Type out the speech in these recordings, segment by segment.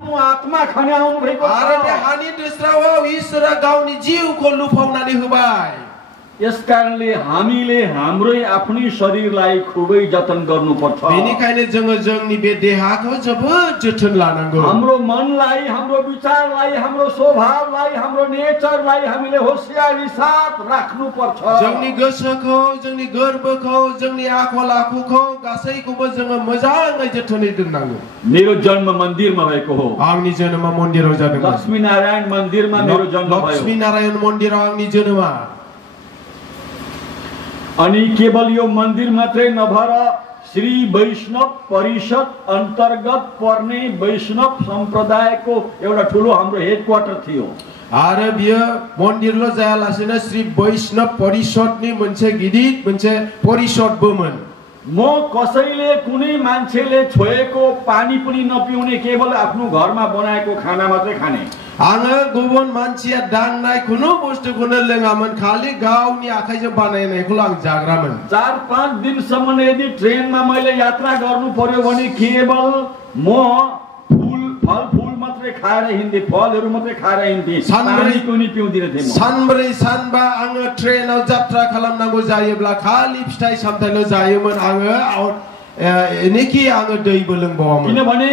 आत्मा खाने आउनु भएको छ। आरो बे हानि दोस्राव ईश्वरा गावनि जिउको लुफाउनानै होबाय। यसकारणले हामीले हाम्रै आफ्नै शरीरलाई खुबै जतन गर्नुपर्छ। बेनिखायनो जोङो जोंनि बे देहाखौ जोबोद जोथोन लानांगौ। हाम्रो मनलाई, हाम्रो विचारलाई, हाम्रो स्वभावलाई, हाम्रो नेचरलाई हामीले होशियारी साथ राख्नुपर्छ। जोंनि गोसोखौ, जोंनि गोर्बोखौ, जोंनि आखल आखुखौ गासैखौबो जोङो मोजाङै जोथोनै दोननांगौ। मेरो जन्म मन्दिरमा भएको हो। आंनि जोनोम मन्दिराव जादों। लक्ष्मी नारायण मन्दिरमा मेरो जन्म भयो। लक्ष्मी नारायण मन्दिराव आंनि जोनोम। अनि केवल यो मन्दिर मात्रै नभएर श्री वैष्णव परिषद अन्तर्गत पर्ने वैष्णव सम्प्रदायको एउटा ठुलो हाम्रो हेडक्वार्टर थियो। आरो बियो मन्दिरल' जायालासेनो श्री वैष्णव परिषदनि मोनसे गिदिर मोनसे परिषदबोमोन। म कसैले कुनै मान्छेले छोएको पानी पनि नपिउने, केवल आफ्नो घरमा बनाएको खाना मात्रै खाने। आङो गुबुन मानसिया दांनाय कुनु बुस्थुखौनो लोङामोन, खालि गावनि आखाइजों बानायनायखौल' आं जाग्रामोन। 4-5 दिनसम्म यदि ट्रेनमा मैले यात्रा गर्नु पर्यो भने केवल म फल मात्रै खाएर हिँड्थे, फलहरू मात्रै खाएर हिँड्थे, पानी पनि पिउँदिन थिएँ म। सानब्रै सानबा आङो ट्रेनाव यात्रा खालामनांगौ जायोब्ला खालि फिथाइ सामथाइल' जायोमोन आङो, एनेखि आङो दैबो लोंबावामोन। किनभने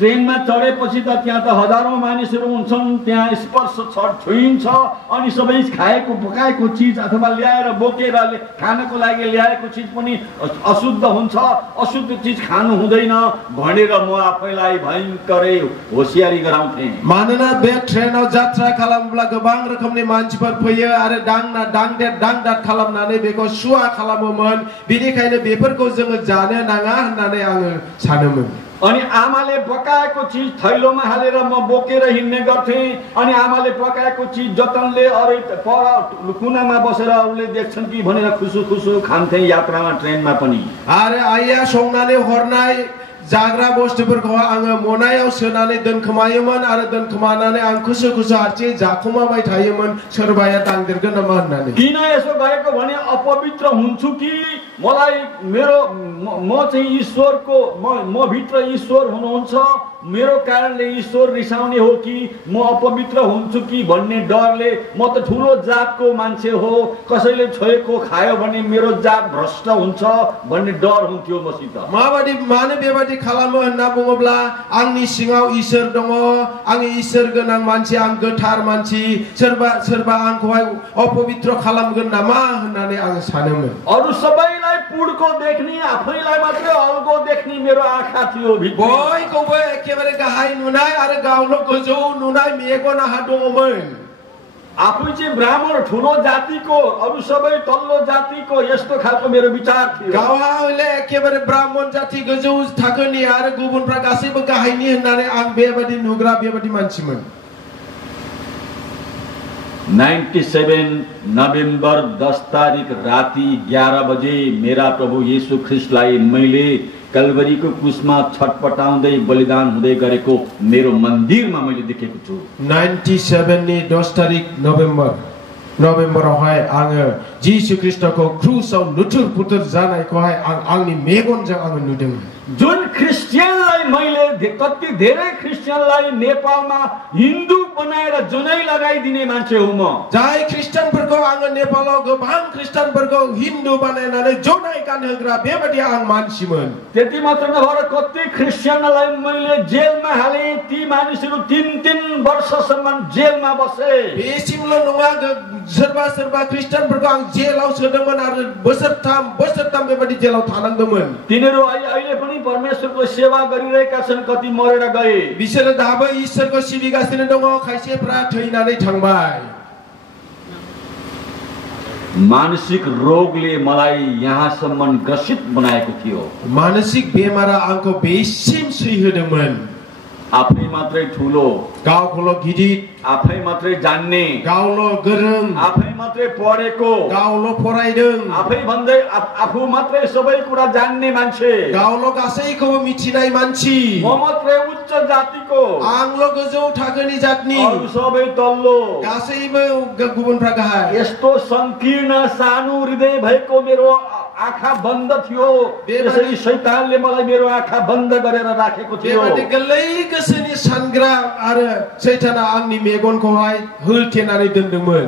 ट्रेनमा चढेपछि त त्यहाँ त हजारौं मानिसहरू हुन्छन्, त्यहाँ स्पर्श छुइन्छ, अनि सबै खाएको पकाएको चिज अथवा ल्याएर बोकेर खानको लागि ल्याएको चिज पनि अशुद्ध हुन्छ, अशुद्ध चिज खानु हुँदैन भनेर म आफैलाई भयंकरै होशियारी गराउँथे। मानोना बे ट्रेनाव यात्रा खालामब्ला गोबां रोखोमनि मानसिफोर फैयो आरो दांदात खालामनानै बेखौ सुवा खालामोमोन, बेनिखायनो बेफोरखौ जोङो जानो नाङा होननानै आङो सानोमोन। अनि आमाले पकाएको चिज थैलोमा हालेर म बोकेर हिँड्ने गर्थेँ, अनि आमाले पकाएको चिज जतनले अरे पर कुनामा बसेर अरूले देख्छन् कि भनेर खुसु खुसु खान्थे यात्रामा ट्रेनमा पनि। आरो आइया संनानै हरनाय जाग्रा बुस्थुफोरखौ आङो मनायाव सोनानै दोनखोमायोमोन आरो दोनखोमानानै आं खुसु खुसु हारसिङै जाखुमाबाय थायोमन, सोरबाया दांदेरगोन नामा होननानै। किन यसो गरेको भने अपवित्र हुन्छु कि मलाई मेरो म चाहिँ ईश्वरको म भित्र ईश्वर हुनुहुन्छ, मेरो कारणले ईश्वर रिसाउने हो कि म अपवित्र हुन्छु कि भन्ने डरले, म त ठुलो जातको मान्छे हो, कसैले छोएको खायो भने मेरो जात भ्रष्ट हुन्छ भन्ने डर हुन्थ्यो मसित। माबादि मानो बेबादि खालामो होनना बुङोब्ला आंनि सिङाव ईश्वर दङ, आं ईश्वर गोनां मानसि, आं गोथार मानसि, सोरबा आंखौहाय अपवित्र खालामगोन नामा होननानै आं सानोमोन। अरु सबैलाई पुडको देख्ने, आफैलाई मात्रै अलगो देख्ने मेरो आँखा थियो। बयखौबो एकेबारे गाहाय नुनाय आरो गावल' गोजौ नुनाय मेगन आहा दङमोन। आफू चाहिँ ब्राह्मण ठुलो जातिको, अरु सबै तल्लो जातिको, यस्तो खालको मेरो विचार थियो। गावहा हले एकेबारे ब्राह्मण जाति गोजौ थाखोनि आरो गुबुनफ्रा गासैबो गाहायनि होननानै आं बेबादि नुग्रा बेबादि मानसिमोन। 97 नोभेम्बर 10 तारिक राति 11 बजे मेरा प्रभु येशू ख्रिस्टलाई मैले कल्वरीको क्रुसमा छटपटाउँदै बलिदान हुँदै गरेको मेरो मन्दिरमा मैले देखेको छु। 97 नि 10 तारिक नोभेम्बरावहाय आङो जिसु ख्रिस्टको क्रुसाव लुथुर पुथुर जानायखौहाय आंनि मेगनजों आङो नुदों। जुन क्रिस्चियनलाई मैले कति धेरै क्रिस्चियनलाई नेपालमा हिन्दू बनाएर जनै लगाइदिने मान्छे हो म। जाय क्रिस्चियनफोरखौ आङो नेपालाव गोबां क्रिस्चियनफोरखौ हिन्दू बनायनानै जनै गानहोग्रा बेबादि आं मानसिमोन। त्यति मात्र नभएर कति क्रिस्चियनलाई मैले जेलमा हाले, ती मानिसहरू 3-3 वर्षसम्म जेलमा बसे। बेसिमल' नङा, सोरबा क्रिस्चियनफोरखौ आं जेलाव सोदोंमोन आरो बोसोरथाम बेबादि जेलाव थानांदोंमोन। तिनीहरू अहिले पनि परमेश्वरको सेवा गरिरहेका छन्, कति मरेर गए। बिसोरो दाबो ईश्वरको सिबिगासिनो दङ, खायसेफ्रा थैनानै थांबाय। मानसिक रोगले मलाई यहाँसम्म ग्रसित बनाएको थियो। मानसिक बेमारा आंखौ बेसिम सैहोदोंमोन। आफै मात्रै ठुलो, गावखौल' गिदिर, आफै मात्रै जान्ने, गावल' गोरों, आफै मात्रै पढेको, गावल' फरायदों, आफै भन्दै आफू मात्रै सबै कुरा जान्ने मान्छे, गावल' गासैखौबो मिथिनाय मान्छि, म मात्रै उच्च जातिको, आंल' गोजौ थाखोनि जातनि, अरु सबै तल्लो, गासैबो गुबुनफ्रा गाहाय। यस्तो संकीर्ण सानो हृदय भएको मेरो आँखा बन्द थियो त्यसरी शैतानले मलाई मेरो आँखा बन्द गरेर राखेको थियो बेबादि गोरलै गोसोनि सानग्रा आरो सैताना आंनि मेगनखौहाय होथेनानै दोनदोंमोन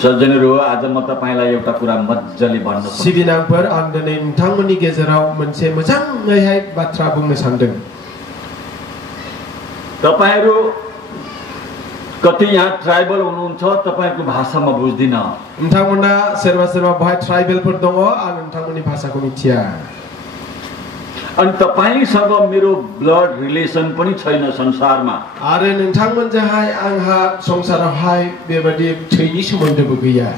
सज्जनहरू आज म तपाईलाई एउटा कुरा मज्जाले भन्न चाहन्छु सिबिनांफोर आं दिनै नोंथांमोननि गेजेराव मोनसे मोजाङैहाय बाथ्रा बुंनो सानदों तपाईहरु कति यहाँ ट्राइबल हुनुहुन्छ तपाईहरुको भाषा म बुझ्दिन नोंथांमोना सोरबा सोरबा बहाय ट्राइबलफोर दङ आं नोंथांमोननि भाषाखौ मिथिया अनि तपाईसँग मेरो ब्लड रिलेसन पनि छैन संसारमा आरो नोंथांमोनजोंहाय आंहा संसारावहाय बेबादि थैनि सोमोन्दोबो गैया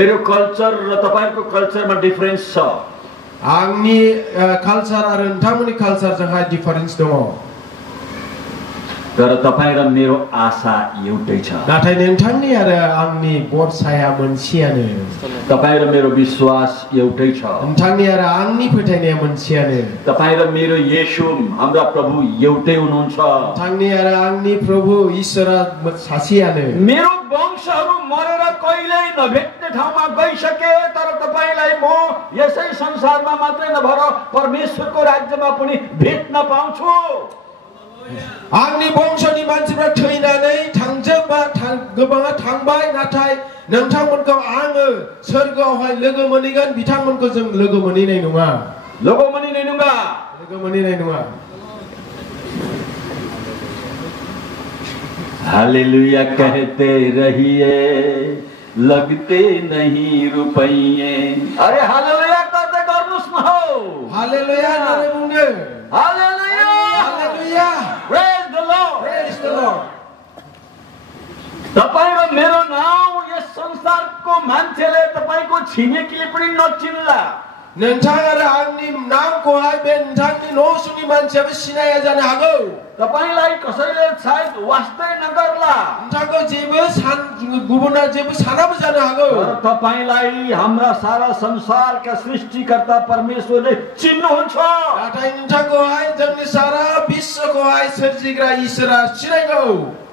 मेरो कल्चर र तपाईहरुको कल्चरमा डिफरेन्स छ आंनि कल्चर आरो नोंथांमोननि कल्चरजोंहाय डिफरेन्स दङ तर तपाईं र मेरो आशा एउटै छ नाथाय नोंथांनि आरो आंनि बर्साया मोनसेयानो तपाईं र मेरो विश्वास एउटै छ नोंथांनि आरो आंनि फोथायनाया मोनसेयानो तपाईं र मेरो येशू हाम्रा प्रभु एउटै हुनुहुन्छ नोंथांनि आरो आंनि प्रभु ईश्वरा सासेयानो मेरो वंशहरु मरेर कहिल्यै नभेट्ने ठाउँमा गइसके तर तपाईलाई म यसै संसारमा मात्रै नभएर परमेश्वरको राज्यमा पनि भेट्न पाउँछु आंनि वंशनि मानसिफ्रा थैनानै थांजोबा गोबाङा थांबाय नाथाय नोंथांमोनखौ आङो सोरगोआवहाय लोगो मोनहैगोन बिथांमोनखौ जों लोगो मोनहैनाय नङा लोगो मोनहैनाय नङा हालेलुया कहते रहिए लगते नहीं रुपये अरे हालेलुया गर्दै गर्नुस् न हो हालेलुया नरे बुंगे हालेलुया हालेलुया प्रेज द लॉर्ड तपाईं र मेरो नाउँ यस संसारको मान्छेले तपाईको छिमेकीले पनि नचिन्ला नोंथां आरो आंनि नामखौहाय बे नोंथांनि न'सुंनि मानसियाबो सिनाया जानो हागौ तपाईलाई कसैले सायद वास्तै नगर्ला नोंथांखौ जेबो गुबुना जेबो सानाबो जानो हागौ तर तपाईलाई हाम्रा सारा संसारका सृष्टिकर्ता परमेश्वरले चिन्नुहुन्छ नाथाय नोंथांखौहाय जोंनि सारा विश्वखौहाय सोरजिग्रा ईश्वरा सिनायगौ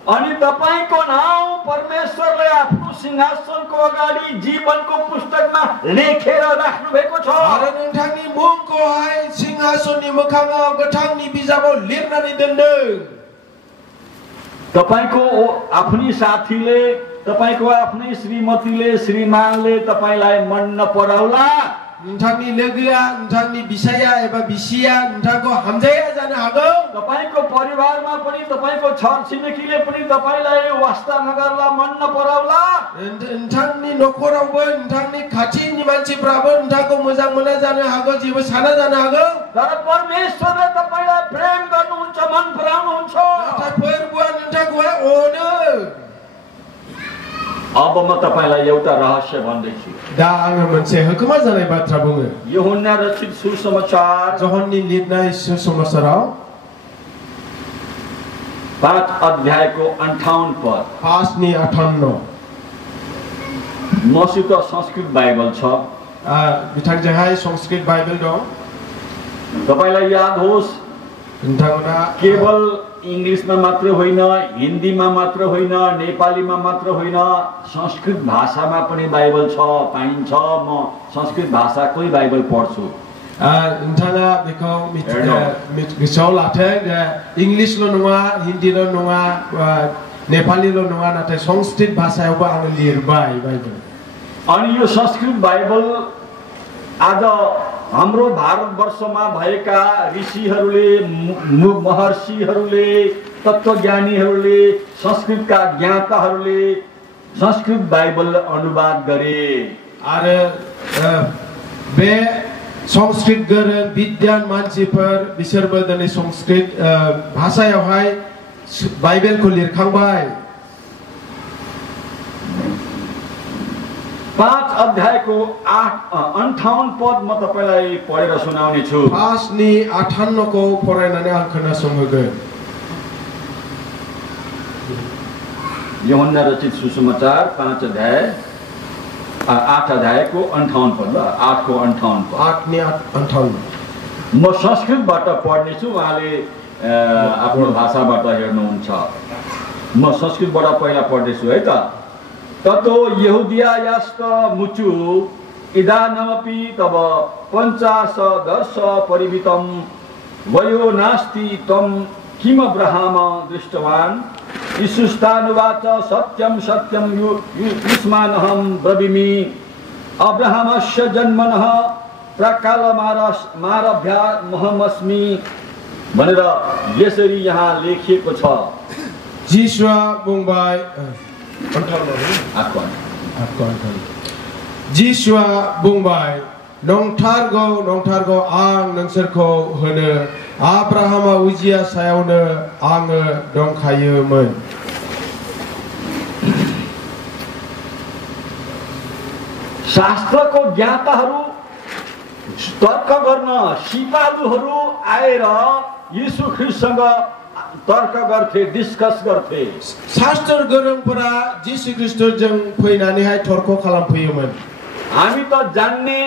अनि तपाईको नाउँ परमेश्वरले आफ्नो सिंहासनको अगाडि जीवनको पुस्तकमा लेखेर राख्नु भएको छ आरो नोंथांनि मुंखौहाय सिंहासननि मोखाङाव गोथांनि बिजाबाव लिरनानै दोनदों तपाईको आफ्नै साथीले तपाईको आफ्नै श्रीमतीले श्रीमानले तपाईलाई मन नपराउला नोंथांनि लोगोआ नोंथांनि बिसाया एबा बिसिया नोंथांखौ हामजाया जानो हागौ तपाईको परिवारमा पनि तपाईको छर छिमेकीले पनि तपाईलाई वास्ता नगर्ला मन नपराउला नोंथांनि नखरावबो नोंथांनि खाथिनि मानसिफ्राबो नोंथांखौ मोजां मोना जानो हागौ जेबो साना जानो हागौ तर परमेश्वरले तपाईलाई प्रेम गर्नुहुन्छ मन पराउनुहुन्छ नाथाय प्रभुआ नोंथांखौहाय अनो अब म तपाईलाई एउटा रहस्य भन्दैछु दा आङो मोनसे हुकुमा जानाय बाथ्रा बुङो यूहन्ना रचित सुसमाचार जहननि लिरनाय सुसमाचाराव 5 अध्यायको 58 पद 5:58 मसित संस्कृत बाइबल छ बिथांजोंहाय संस्कृत बाइबल दं तपाईलाई याद होस् नोंथांमोना केवल इंग्लिशमा मात्र होइन हिन्दीमा मात्र होइन नेपालीमा मात्र होइन संस्कृत भाषामा पनि बाइबल छ पाइन्छ म संस्कृत भाषाकै बाइबल पढ्छु नोंथाङा बेखौ गोसोआव लाथों इंग्लिशल' नङा हिन्दील' नङा नेपालील' नङा नाथाय संस्कृत भाषायावबो आङो लिरबाय बाइबल अनि यो संस्कृत बाइबल आज हाम्रो भारतवर्षमा भएका ऋषिहरूले महर्षिहरूले तत्त्वज्ञानीहरूले संस्कृतका ज्ञाताहरूले संस्कृत बाइबल अनुवाद गरे आरो बे संस्कृत गोरों विद्वान मानसिफोर बिसोरबो दिनै संस्कृत भाषायावहाय बाइबलखौ लिरखांबाय 5 अध्यायको 58 पद म तपाईलाई पढेर सुनाउने छु 5:58 को फरायनानै आं खोनासंहोगोन यूहन्ना रचित सुसमाचार 5 अध्याय 8 अध्यायको 58 पद 8 को 58 पद 8:58 म संस्कृतबाट पढ्ने छु उहाँले आफ्नो भाषाबाट हेर्नुहुन्छ म संस्कृतबाट पहिला पढ्दै छु है त ततो यहुदियायास्त मुचु इदानमपि तब 50 वर्ष परिमितं वयो नास्ति त्वं किम अब्राहम दृष्टवान् यीशुस्तानुवाच सत्यं सत्यं युष्मानहं ब्रवीमि अब्राहमस्य जन्मनः प्राकालमारभ्या महमस्मि भनेर यसरी यहाँ लेखिएको छ। Yisua bumbay Yisua bumbay nongtargo ang nongserko hono Abrahama ujia sayawno आङो दंखायोमोन। शास्त्रको ज्ञाताहरू तर्क गर्न सिपालुहरू आएर यीशु ख्रीष्टसँग तर्क गर्थे, डिस्कस गर्थे। शास्त्र गोरोंफोरा यीशु ख्रीष्टजों फैनानैहाय तर्क खालामफैयोमोन। हामी त जान्ने